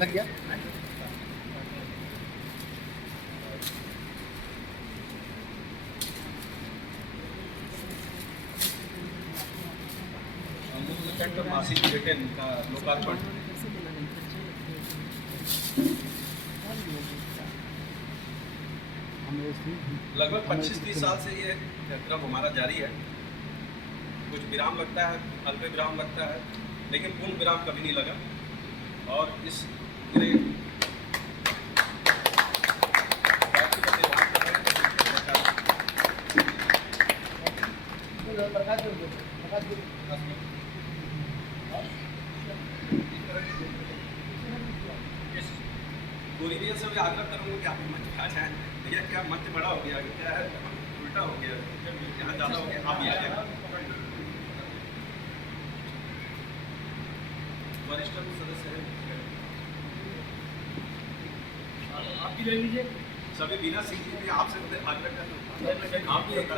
लग गया। मासिक बुलेटिन का लोकार्पण लगभग 25-30 साल से ये क्रम हमारा जारी है। कुछ विराम लगता है, अल्प विराम लगता है, लेकिन पूर्ण विराम कभी नहीं लगा। और इस पूरे पूरी भी से भी आग्रह करूँगा कि आप मंच पे आ जाएँ। भैया क्या मंच बड़ा हो गया, क्या है उल्टा हो गया, यहाँ ज़्यादा हो गया, आप भी आ जाए। वरिष्ठ सदस्य हैं, आप भी ले लीजिए। सभी बीना सिंह जी भी आपसे आग्रह कर रहे हैं, आप भी एक